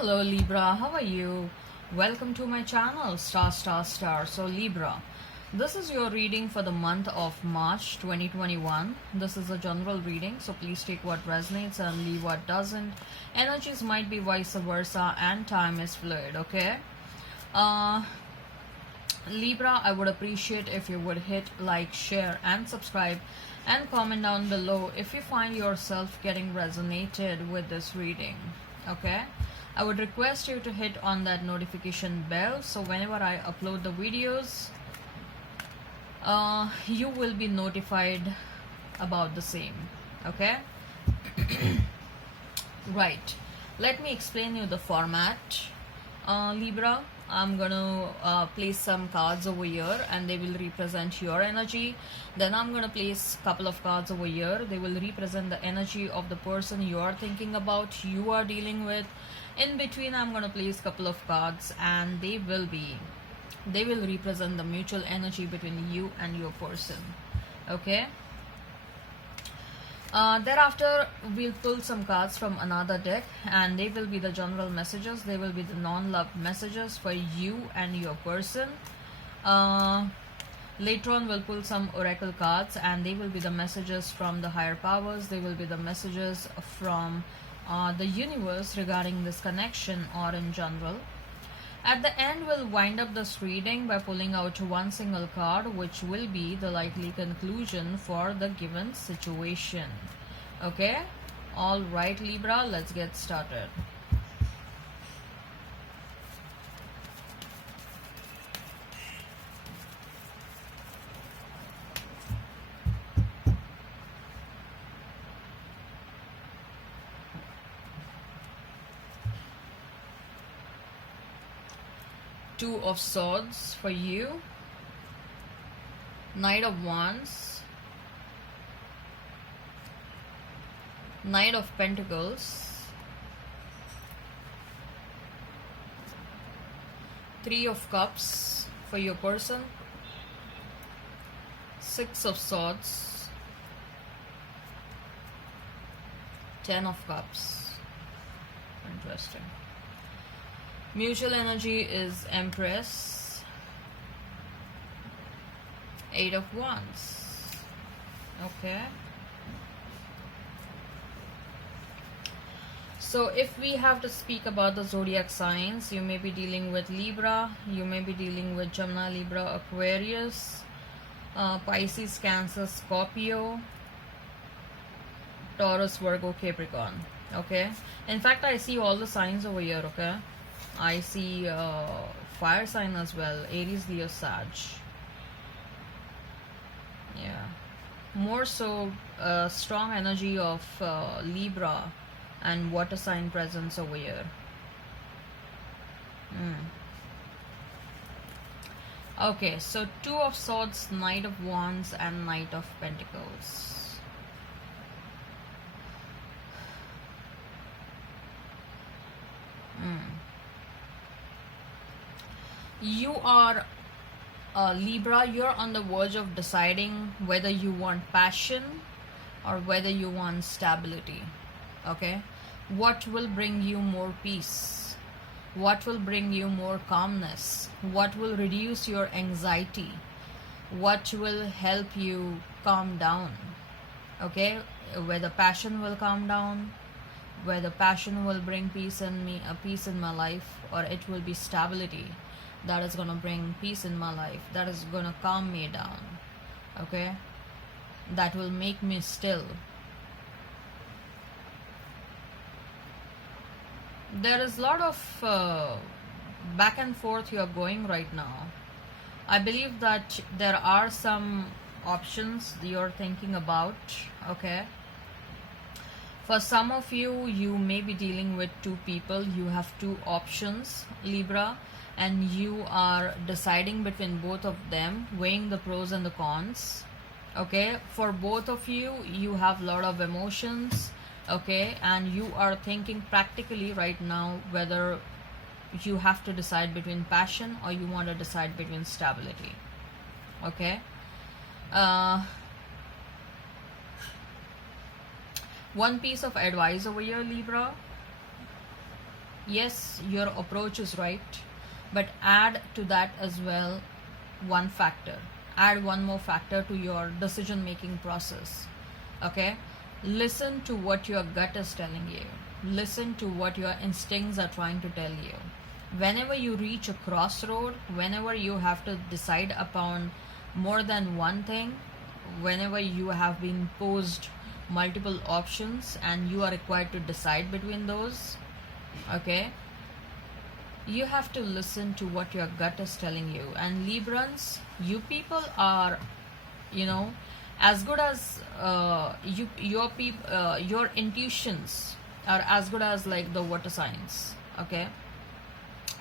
Hello Libra, how are you? Welcome to my channel Star. So Libra, this is your reading for the month of March 2021. This is a general reading, so please take what resonates and leave what doesn't. Energies might be vice versa and time is fluid, okay? Uh, Libra, I would appreciate if you would hit like, share and subscribe and comment down below if you find yourself getting resonated with this reading, okay? I would request you to hit on that notification bell so whenever I upload the videos, you will be notified about the same, okay? Right, let me explain you the format. Libra, I'm gonna place some cards over here and they will represent your energy. Then I'm gonna place a couple of cards over here. They will represent the energy of the person you are thinking about, you are dealing with. In between, I'm gonna place a couple of cards and they will represent the mutual energy between you and your person, okay? Thereafter, we'll pull some cards from another deck and they will be the general messages. They will be the non-love messages for you and your person. Later on, we'll pull some oracle cards and they will be the messages from the higher powers. They will be the messages from the universe regarding this connection or in general. At the end, we'll wind up this reading by pulling out one single card, which will be the likely conclusion for the given situation. Okay? Alright, Libra, let's get started. Two of Swords for you, Knight of Wands, Knight of Pentacles, Three of Cups for your person, Six of Swords, Ten of Cups. Interesting. Mutual energy is Empress, Eight of Wands. Okay. So if we have to speak about the zodiac signs, you may be dealing with Libra, you may be dealing with Gemini, Libra, Aquarius, Pisces, Cancer, Scorpio, Taurus, Virgo, Capricorn. Okay. In fact, I see all the signs over here, okay? I see fire sign as well, Aries, Leo, Sag. Yeah, more so strong energy of Libra and water sign presence over here. Okay, so Two of Swords, Knight of Wands and Knight of Pentacles. You are Libra, you're on the verge of deciding whether you want passion or whether you want stability. Okay, what will bring you more peace? What will bring you more calmness? What will reduce your anxiety? What will help you calm down? Okay, whether passion will calm down, whether passion will bring peace in me, a peace in my life, or it will be stability that is gonna bring peace in my life, that is gonna calm me down, okay, that will make me still. There is a lot of back and forth you are going right now. I believe that there are some options you're thinking about, okay. For some of you, you may be dealing with two people. You have two options, Libra, and you are deciding between both of them, weighing the pros and the cons, okay. For both of you, you have a lot of emotions, okay, and you are thinking practically right now whether you have to decide between passion or you want to decide between stability, okay. One piece of advice over here, Libra. Yes, your approach is right, but add to that as well one factor. Add one more factor to your decision making process. Okay? Listen to what your gut is telling you. Listen to what your instincts are trying to tell you. Whenever you reach a crossroad, whenever you have to decide upon more than one thing, whenever you have been posed multiple options and you are required to decide between those, okay, you have to listen to what your gut is telling you. And Librans, you people are, you know, as good as your intuitions are as good as like the water signs. Okay,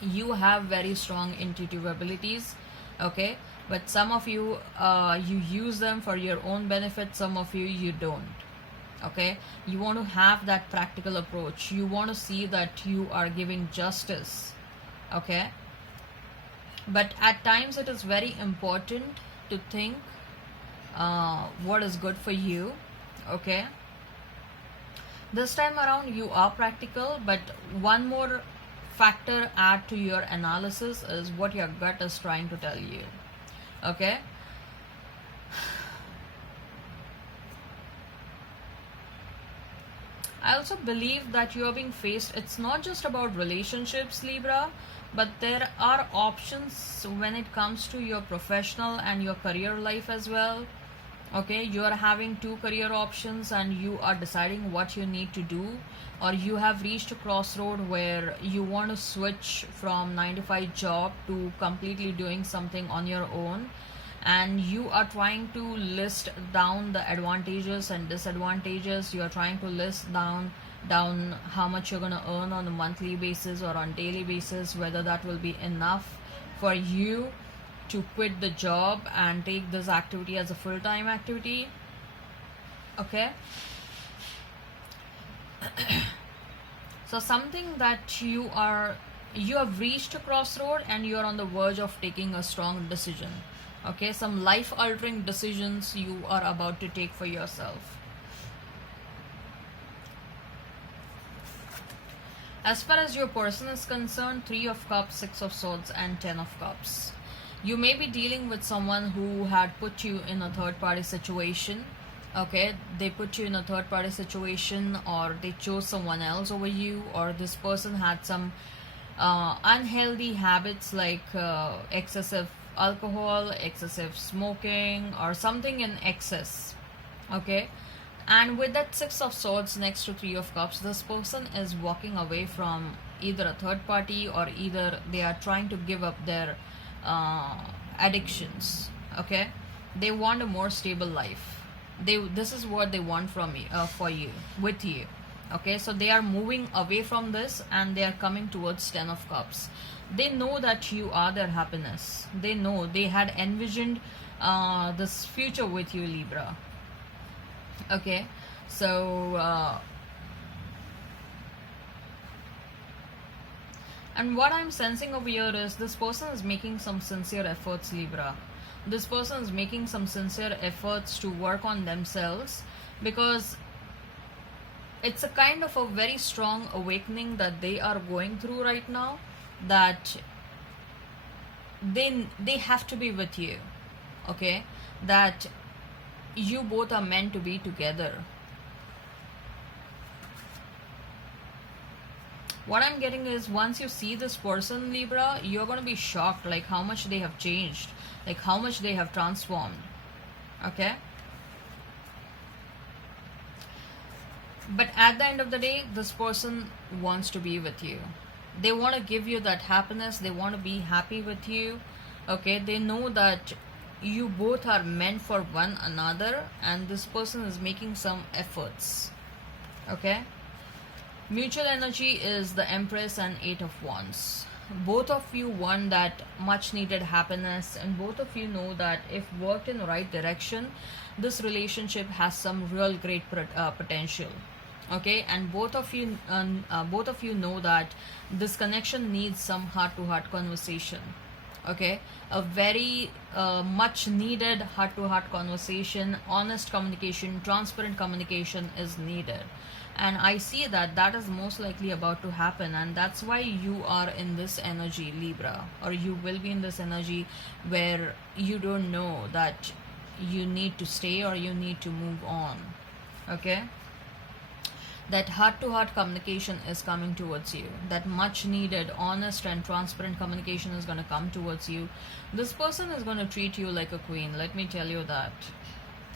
you have very strong intuitive abilities. Okay, but some of you you use them for your own benefit, some of you don't. Okay, you want to have that practical approach, you want to see that you are giving justice. Okay, but at times it is very important to think what is good for you. Okay, this time around you are practical, but one more factor add to your analysis is what your gut is trying to tell you. Okay, I also believe that you are being faced, it's not just about relationships, Libra, but there are options when it comes to your professional and your career life as well. Okay, you are having two career options and you are deciding what you need to do, or you have reached a crossroad where you want to switch from 9 to 5 job to completely doing something on your own, and you are trying to list down the advantages and disadvantages. You are trying to list down how much you're going to earn on a monthly basis or on daily basis, whether that will be enough for you to quit the job and take this activity as a full-time activity. Okay, so something that you have reached a crossroad and you are on the verge of taking a strong decision. Okay, some life altering decisions you are about to take for yourself. As far as your person is concerned, 3 of Cups, 6 of Swords and 10 of Cups. You may be dealing with someone who had put you in a third party situation. Okay, they put you in a third party situation, or they chose someone else over you, or this person had some unhealthy habits like excessive alcohol, excessive smoking, or something in excess. Okay, and with that 6 of Swords next to 3 of Cups, this person is walking away from either a third party, or either they are trying to give up their addictions. Okay, they want a more stable life. This is what they want from you, for you, with you. Okay, so they are moving away from this and they are coming towards 10 of Cups. They know that you are their happiness. They know, they had envisioned this future with you, Libra. Okay, so and what I'm sensing over here is this person is making some sincere efforts, Libra. This person is making some sincere efforts to work on themselves, because it's a kind of a very strong awakening that they are going through right now, that they have to be with you. Okay, that you both are meant to be together. What I'm getting is, once you see this person, Libra, you're going to be shocked like how much they have changed, like how much they have transformed. Okay, but at the end of the day, this person wants to be with you. They want to give you that happiness. They want to be happy with you. Okay, they know that you both are meant for one another, and this person is making some efforts. Okay, mutual energy is the Empress and 8 of Wands. Both of you want that much needed happiness, and both of you know that if worked in the right direction, this relationship has some real great potential. Okay, and both of you know that this connection needs some heart to heart conversation. Okay, a very much needed heart to heart conversation, honest communication, transparent communication is needed. and I see that that is most likely about to happen, and that's why you are in this energy, Libra, or you will be in this energy where you don't know that you need to stay or you need to move on. Okay, that heart to heart communication is coming towards you, that much needed honest and transparent communication is going to come towards you. This person is going to treat you like a queen, let me tell you that.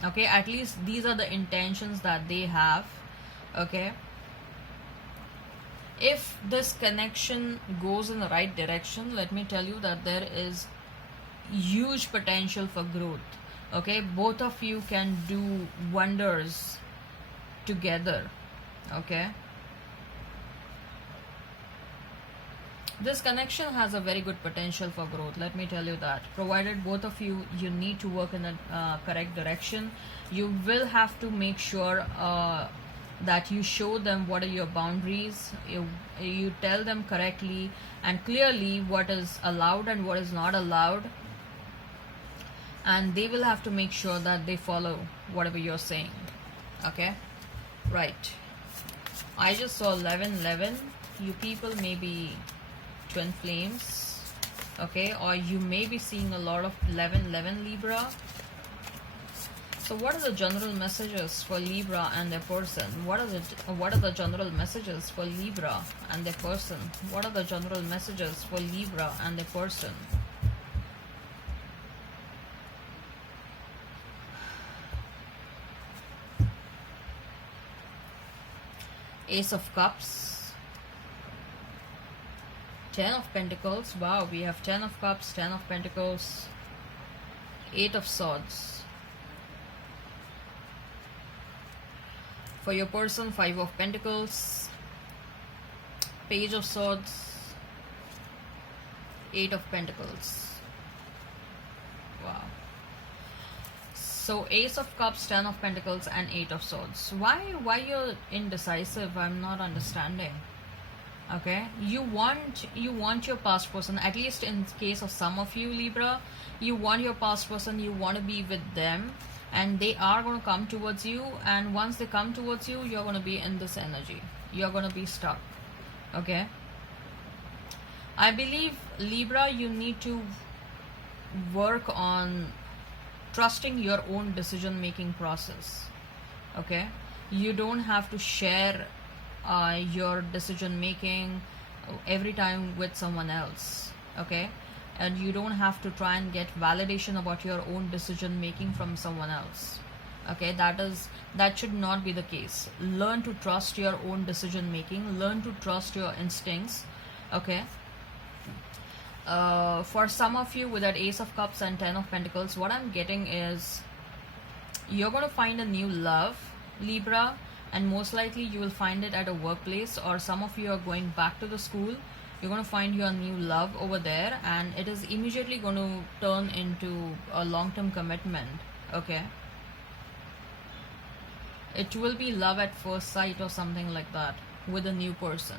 Okay, at least these are the intentions that they have. Okay, if this connection goes in the right direction, let me tell you that there is huge potential for growth. Okay, both of you can do wonders together. Okay, this connection has a very good potential for growth, let me tell you that, provided both of you need to work in the correct direction. You will have to make sure that you show them what are your boundaries. You tell them correctly and clearly what is allowed and what is not allowed, and they will have to make sure that they follow whatever you're saying. Okay, right, I just saw 1111. You people may be twin flames. Okay, or you may be seeing a lot of 1111, Libra. So what are the general messages for Libra and their person? What are the general messages for Libra and their person? What are the general messages for Libra and their person? Ace of Cups, 10 of Pentacles. Wow, we have 10 of Cups, 10 of Pentacles, 8 of Swords. For your person, 5 of Pentacles, Page of Swords, 8 of Pentacles. Wow. So Ace of Cups, 10 of Pentacles, and 8 of Swords. Why you're indecisive? I'm not understanding. Okay, you want your past person, at least in case of some of you, Libra, you want your past person, you want to be with them, and they are going to come towards you, and once they come towards you, you're going to be in this energy, you're going to be stuck. Okay, I believe, Libra, you need to work on trusting your own decision making process. Okay, you don't have to share your decision making every time with someone else. Okay, and you don't have to try and get validation about your own decision making from someone else. Okay, that should not be the case. Learn to trust your own decision making, learn to trust your instincts. Okay, for some of you with that Ace of Cups and 10 of Pentacles, what I'm getting is you're going to find a new love, Libra, and most likely you will find it at a workplace, or some of you are going back to the school. You're going to find your new love over there, and it is immediately going to turn into a long-term commitment. Okay, it will be love at first sight or something like that with a new person.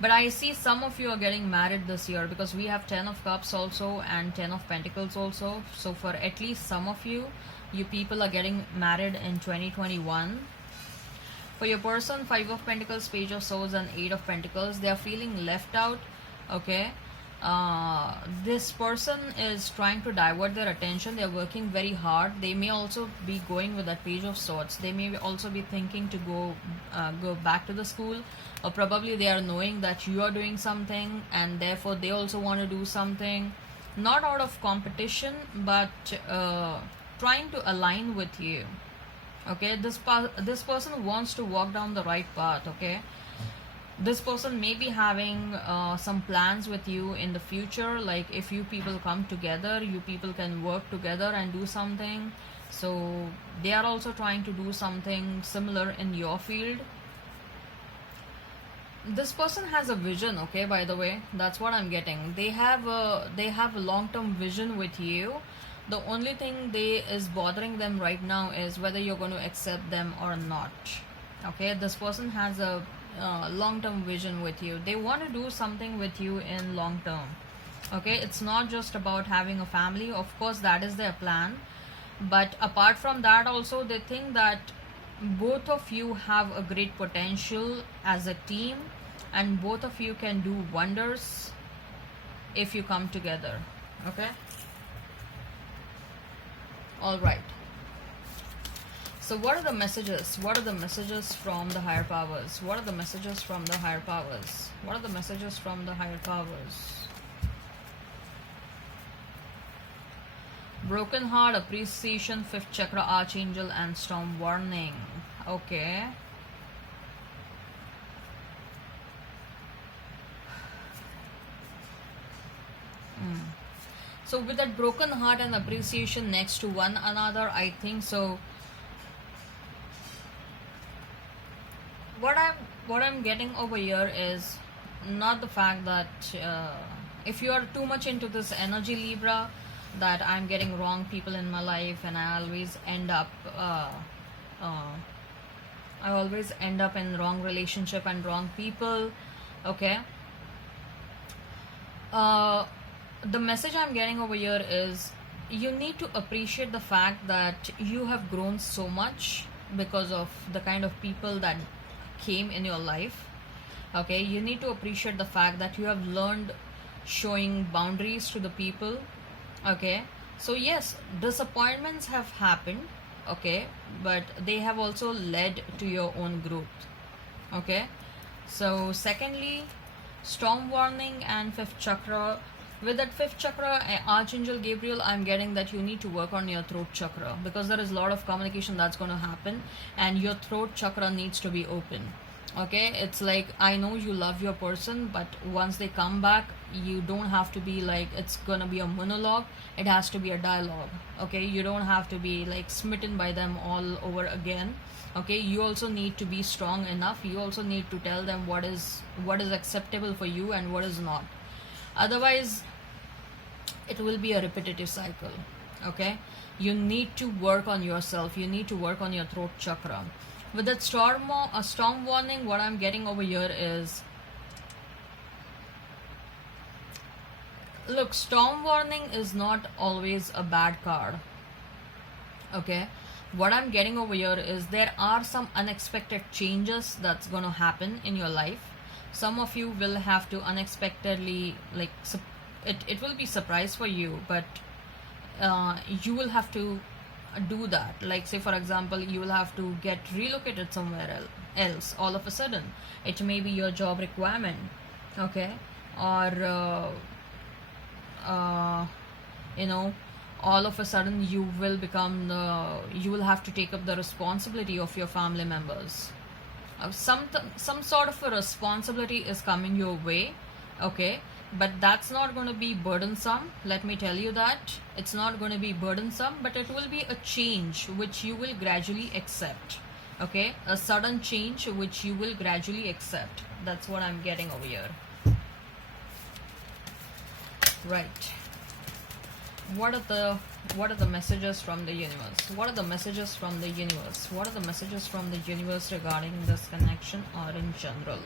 But I see some of you are getting married this year, because we have 10 of Cups also and 10 of Pentacles also. So for at least some of you, you people are getting married in 2021. For your person, 5 of Pentacles, Page of Swords, and 8 of Pentacles, they are feeling left out. Okay, this person is trying to divert their attention. They are working very hard. They may also be going with that Page of Swords. They may also be thinking to go back to the school, or probably they are knowing that you are doing something, and therefore they also want to do something, not out of competition, but trying to align with you. Okay, this person wants to walk down the right path. Okay, this person may be having some plans with you in the future, like if you people come together, you people can work together and do something. So they are also trying to do something similar in your field. This person has a vision. Okay, by the way, that's what I'm getting. They have a long-term vision with you. The only thing is bothering them right now is whether you're going to accept them or not. Okay, this person has a long-term vision with you. They want to do something with you in long term. Okay, it's not just about having a family. Of course, that is their plan, but apart from that also, they think that both of you have a great potential as a team, and both of you can do wonders if you come together. Okay, all right. So what are the messages? What are the messages from the higher powers? What are the messages from the higher powers? What are the messages from the higher powers? Broken heart, appreciation, fifth chakra, archangel, and storm warning. Okay. So with that broken heart and appreciation next to one another, I think so. What I'm getting over here is not the fact that if you are too much into this energy, Libra, that I'm getting wrong people in my life, and I always end up in wrong relationship and wrong people. Okay. The message I'm getting over here is you need to appreciate the fact that you have grown so much because of the kind of people that came in your life. Okay, you need to appreciate the fact that you have learned showing boundaries to the people. Okay, so yes, disappointments have happened. Okay, but they have also led to your own growth. Okay, so secondly, storm warning and fifth chakra. With that fifth chakra, Archangel Gabriel, I'm getting that you need to work on your throat chakra, because there is a lot of communication that's going to happen, and your throat chakra needs to be open. Okay, it's like, I know you love your person, but once they come back, you don't have to be like it's gonna be a monologue. It has to be a dialogue. Okay, you don't have to be like smitten by them all over again. Okay, you also need to be strong enough. You also need to tell them what is acceptable for you and what is not. Otherwise, it will be a repetitive cycle. Okay, you need to work on yourself. You need to work on your throat chakra. With that storm warning, what I'm getting over here is, look, storm warning is not always a bad card. Okay, what I'm getting over here is there are some unexpected changes that's going to happen in your life. Some of you will have to unexpectedly, like, it will be surprise for you, but you will have to do that. Like, say for example, you will have to get relocated somewhere else all of a sudden. It may be your job requirement. Okay, or all of a sudden you will have to take up the responsibility of your family members. Some sort of a responsibility is coming your way. Okay, but that's not going to be burdensome. Let me tell you that it's not going to be burdensome, but it will be a change which you will gradually accept. Okay, a sudden change which you will gradually accept. That's what I'm getting over here. Right. What are the messages from the universe? What are the messages from the universe? What are the messages from the universe regarding this connection or in general?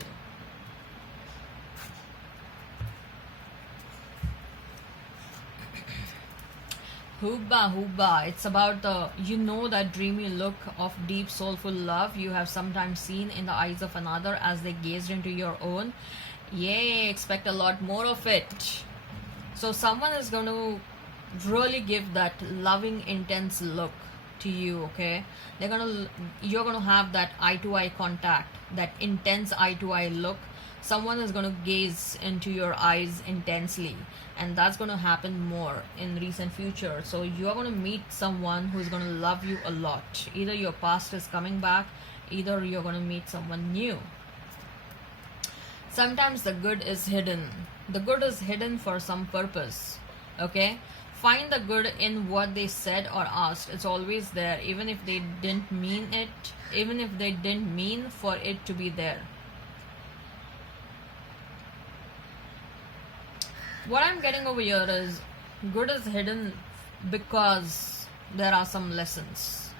Hubba, it's about that dreamy look of deep soulful love you have sometimes seen in the eyes of another as they gazed into your own. Yay, expect a lot more of it. So someone is going to really give that loving, intense look to you. Okay, you're gonna have that eye-to-eye contact, that intense eye-to-eye look. Someone is gonna gaze into your eyes intensely, and that's gonna happen more in recent future. So you're gonna meet someone who's gonna love you a lot. Either your past is coming back, either you're gonna meet someone new. Sometimes the good is hidden. The good is hidden for some purpose. Okay, find the good in what they said or asked. It's always there, even if they didn't mean it, even if they didn't mean for it to be there. What I'm getting over here is good is hidden because there are some lessons.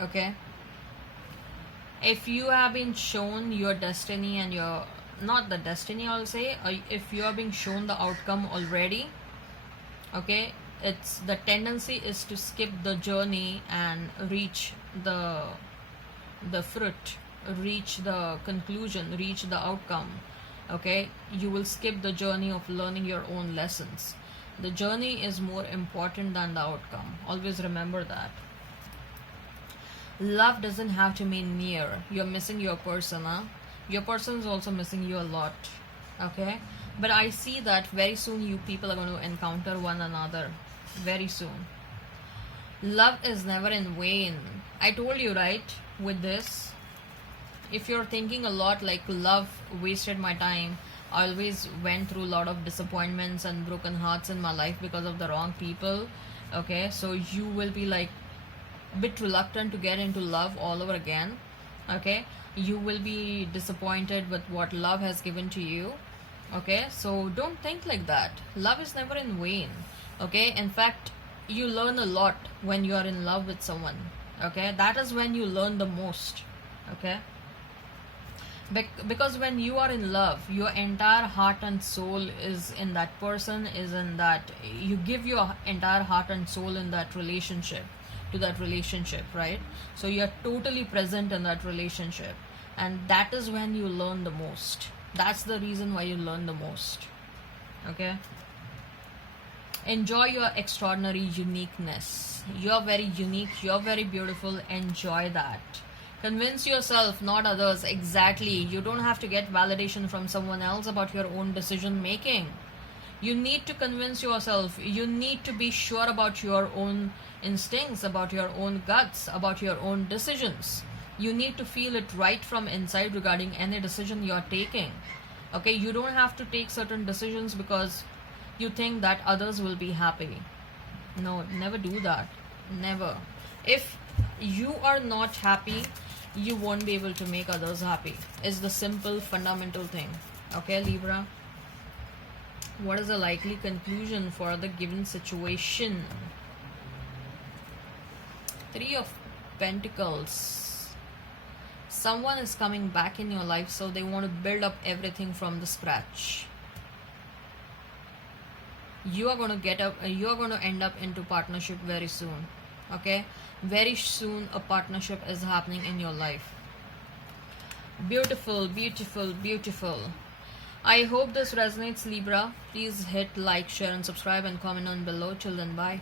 Okay, if you have been shown your destiny and your, not the destiny, I'll say, if you are being shown the outcome already, okay, it's the tendency is to skip the journey and reach the the fruit, reach the conclusion, reach the outcome. Okay, you will skip the journey of learning your own lessons. The journey is more important than the outcome. Always remember that. Love doesn't have to mean near. You're missing your person, huh? Your person is also missing you a lot. Okay, but I see that very soon you people are going to encounter one another. Very soon. Love is never in vain. I told you, right, with this. If you're thinking a lot like love wasted my time, I always went through a lot of disappointments and broken hearts in my life because of the wrong people. Okay, so you will be like a bit reluctant to get into love all over again. Okay, you will be disappointed with what love has given to you. Okay, so don't think like that. Love is never in vain. Okay, in fact, you learn a lot when you are in love with someone. Okay, that is when you learn the most. Okay, because when you are in love, your entire heart and soul is in that person, is in that, you give your entire heart and soul in that relationship, to that relationship, right? So you're totally present in that relationship, and that is when you learn the most. That's the reason why you learn the most. Okay, enjoy your extraordinary uniqueness. You're very unique, you're very beautiful. Enjoy that. Convince yourself, not others. Exactly. You don't have to get validation from someone else about your own decision making. You need to convince yourself. You need to be sure about your own instincts, about your own guts, about your own decisions. You need to feel it right from inside regarding any decision you're taking. Okay, you don't have to take certain decisions because you think that others will be happy. No, never do that. Never. If you are not happy, you won't be able to make others happy. It's the simple fundamental thing. Okay, Libra? What is the likely conclusion for the given situation? Three of Pentacles. Someone is coming back in your life, so they want to build up everything from the scratch. You are going to end up into partnership very soon. Okay, very soon a partnership is happening in your life. Beautiful, beautiful, beautiful. I hope this resonates, Libra. Please hit like, share and subscribe and comment on below. Till then, bye.